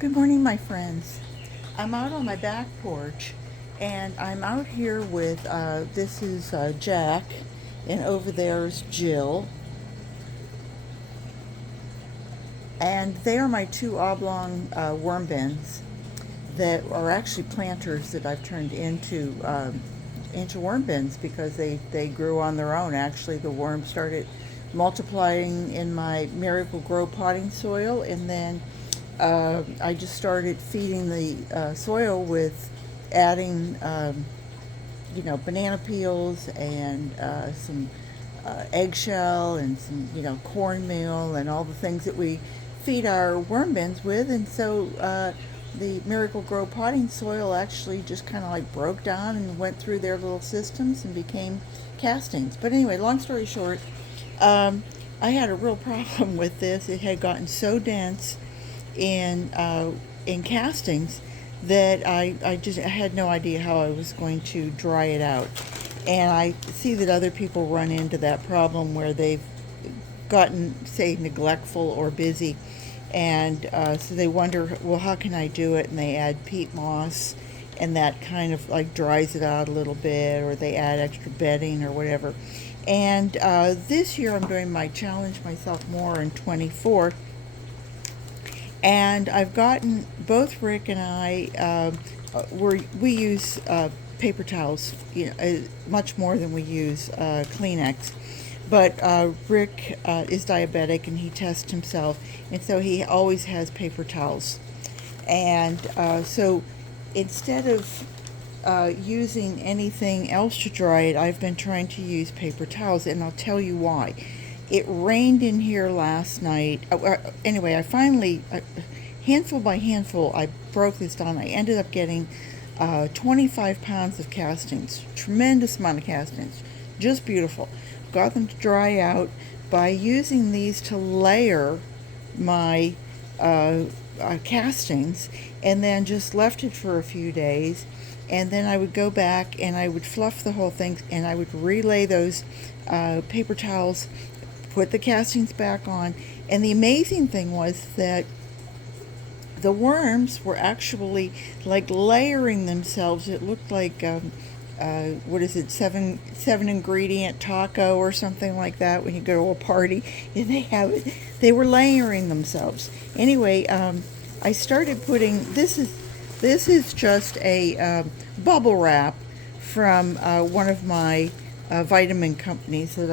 Good morning, my friends. I'm out on my back porch and I'm out here with this is Jack, and over there is Jill. And they are my two oblong worm bins that are actually planters that I've turned into worm bins because they grew on their own. Actually, the worms started multiplying in my Miracle Grow potting soil, and then I just started feeding the soil with adding, banana peels and some eggshell and some, cornmeal and all the things that we feed our worm bins with. And so the Miracle Grow potting soil actually just kind of like broke down and went through their little systems and became castings. But anyway, long story short, um, I had a real problem with this. It had gotten so dense in castings that I had no idea how I was going to dry it out. And I see that other people run into that problem where they've gotten, say, neglectful or busy. And so they wonder, well, how can I do it? And they add peat moss, and that kind of like dries it out a little bit, or they add extra bedding or whatever. And this year I'm doing my challenge myself more in 24, and I've gotten both Rick and I. We use paper towels, much more than we use Kleenex. But Rick is diabetic and he tests himself, and so he always has paper towels. And so instead of using anything else to dry it, I've been trying to use paper towels, and I'll tell you why. It rained in here last night. Anyway, I finally, handful by handful, I broke this down. I ended up getting 25 pounds of castings, tremendous amount of castings, just beautiful. Got them to dry out by using these to layer my castings, and then just left it for a few days. And then I would go back and I would fluff the whole thing, and I would relay those paper towels, put the castings back on. And the amazing thing was that the worms were actually like layering themselves. It looked like what is it, seven ingredient taco or something like that when you go to a party and they were layering themselves. Anyway, I started putting this is just a bubble wrap from one of my vitamin companies that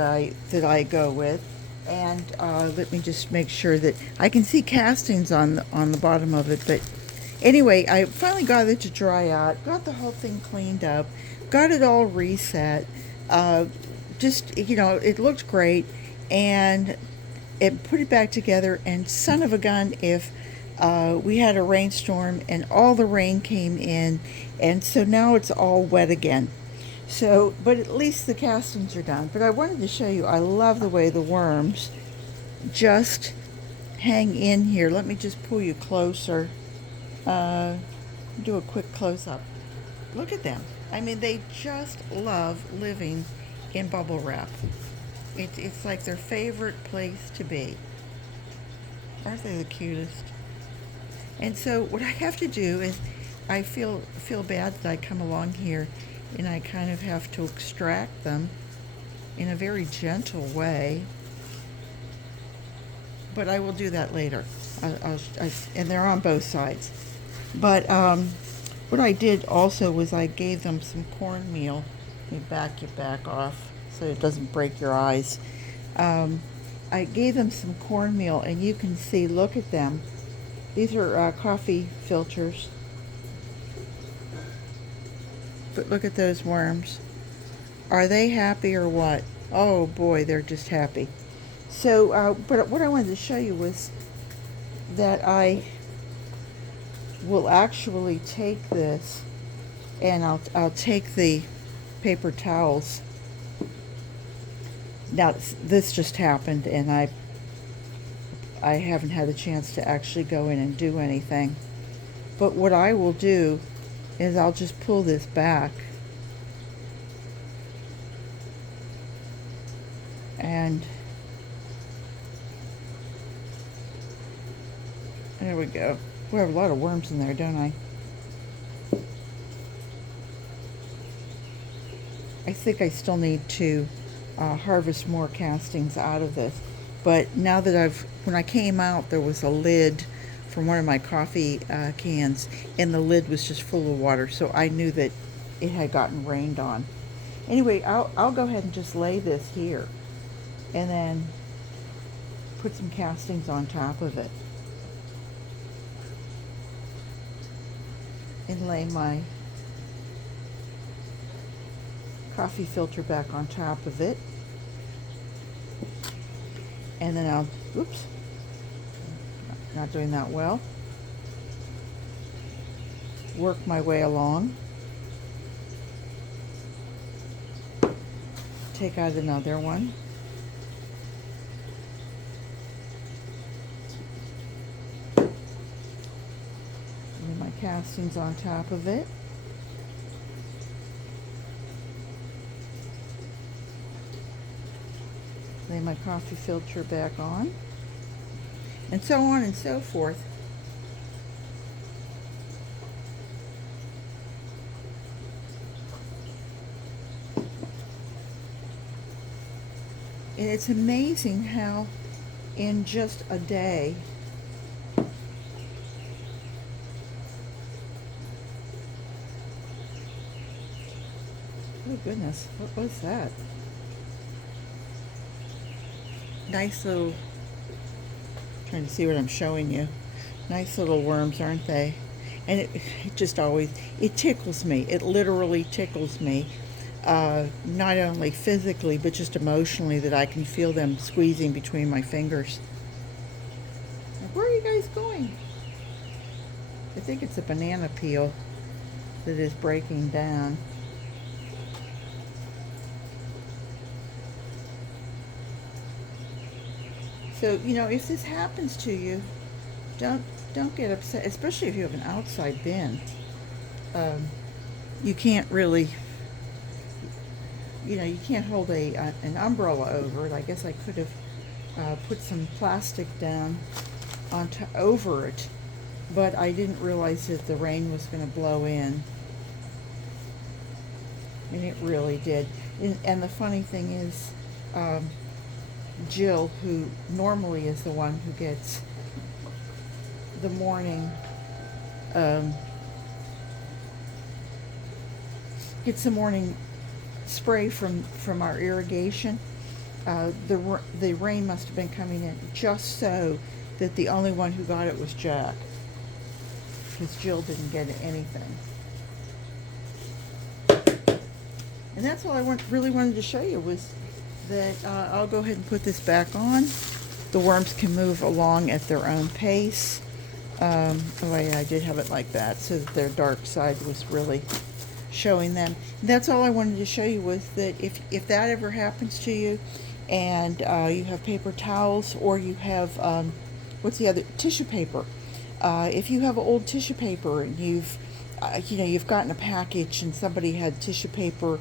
I go with. And let me just make sure that I can see castings on the bottom of it. But anyway, I finally got it to dry out, got the whole thing cleaned up, got it all reset. Just, it looked great, and it put it back together. And son of a gun, if we had a rainstorm and all the rain came in, and so now it's all wet again. So, but at least the castings are done. But I wanted to show you, I love the way the worms just hang in here. Let me just pull you closer. Uh, do a quick close up. Look at them. I mean, they just love living in bubble wrap. It's like their favorite place to be. Aren't they the cutest? And so what I have to do is, I feel bad that I come along here and I kind of have to extract them in a very gentle way. But I will do that later. And they're on both sides. But what I did also was I gave them some cornmeal. Let me back you back off so it doesn't break your eyes. I gave them some cornmeal, and you can see, look at them. These are coffee filters. But look at those worms. Are they happy or what? Oh boy, they're just happy. So, but what I wanted to show you was that I will actually take this, and I'll take the paper towels. Now this just happened, and I haven't had the chance to actually go in and do anything. But what I will do is I'll just pull this back, and there we go. We have a lot of worms in there, don't I? I think I still need to harvest more castings out of this. But now that when I came out, there was a lid from one of my coffee cans, and the lid was just full of water, so I knew that it had gotten rained on. Anyway, I'll go ahead and just lay this here, and then put some castings on top of it. And lay my coffee filter back on top of it. And then I'll, oops, not doing that well. Work my way along. Take out another one. Lay my castings on top of it. Lay my coffee filter back on, and so on and so forth. And it's amazing how in just a day oh goodness, what was that? Nice little, trying to see what I'm showing you. Nice little worms, aren't they? And it just always, it tickles me. It literally tickles me. Not only physically, but just emotionally, that I can feel them squeezing between my fingers. Where are you guys going? I think it's a banana peel that is breaking down. So, you know, if this happens to you, don't get upset, especially if you have an outside bin. You can't really, you know, you can't hold an umbrella over it. I guess I could have put some plastic down over it, but I didn't realize that the rain was going to blow in, and it really did. And the funny thing is, Jill, who normally is the one who gets the morning spray from our irrigation, the rain must have been coming in just so that the only one who got it was Jack, because Jill didn't get anything. And that's all I really wanted to show you, was that I'll go ahead and put this back on. The worms can move along at their own pace. Oh yeah, I did have it like that so that their dark side was really showing them. And that's all I wanted to show you, was that if that ever happens to you, and you have paper towels, or you have what's the other, tissue paper. If you have old tissue paper and you've gotten a package and somebody had tissue paper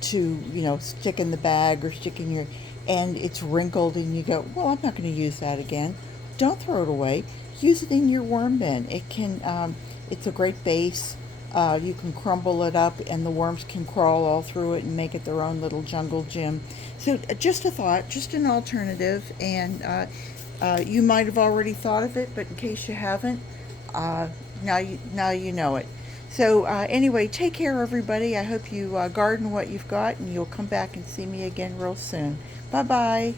to stick in the bag or stick in your, and it's wrinkled, and you go, well, I'm not going to use that again. Don't throw it away. Use it in your worm bin. It can it's a great base. You can crumble it up, and the worms can crawl all through it and make it their own little jungle gym. So just a thought, just an alternative, and you might have already thought of it, but in case you haven't, now you know it. So anyway, take care, everybody. I hope you garden what you've got, and you'll come back and see me again real soon. Bye-bye.